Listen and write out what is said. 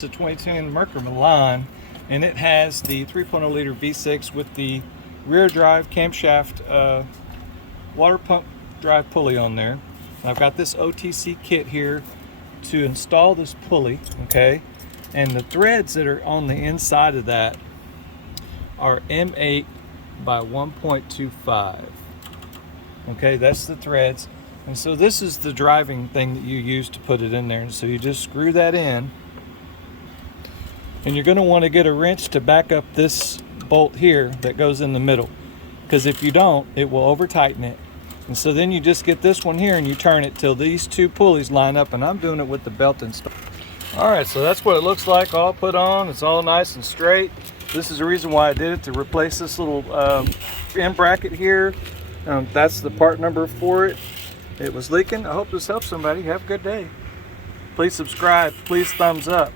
It's a 2010 Mercury Milan, and it has the 3.0 liter V6 with the rear drive camshaft water pump drive pulley on there. And I've got this OTC kit here to install this pulley, okay? And the threads that are on the inside of that are M8 by 1.25. Okay, that's the threads. And so this is the driving thing that you use to put it in there. And so you just screw that in. And you're going to want to get a wrench to back up this bolt here that goes in the middle, because if you don't, it will over tighten it. And so then you just get this one here and you turn it till these two pulleys line up, and I'm doing it with the belt installed. Alright, so that's what it looks like all put on. It's all nice and straight. This is the reason why I did it, to replace this little end bracket here. That's the part number for it. It was leaking. I hope this helps somebody. Have a good day. Please subscribe. Please thumbs up.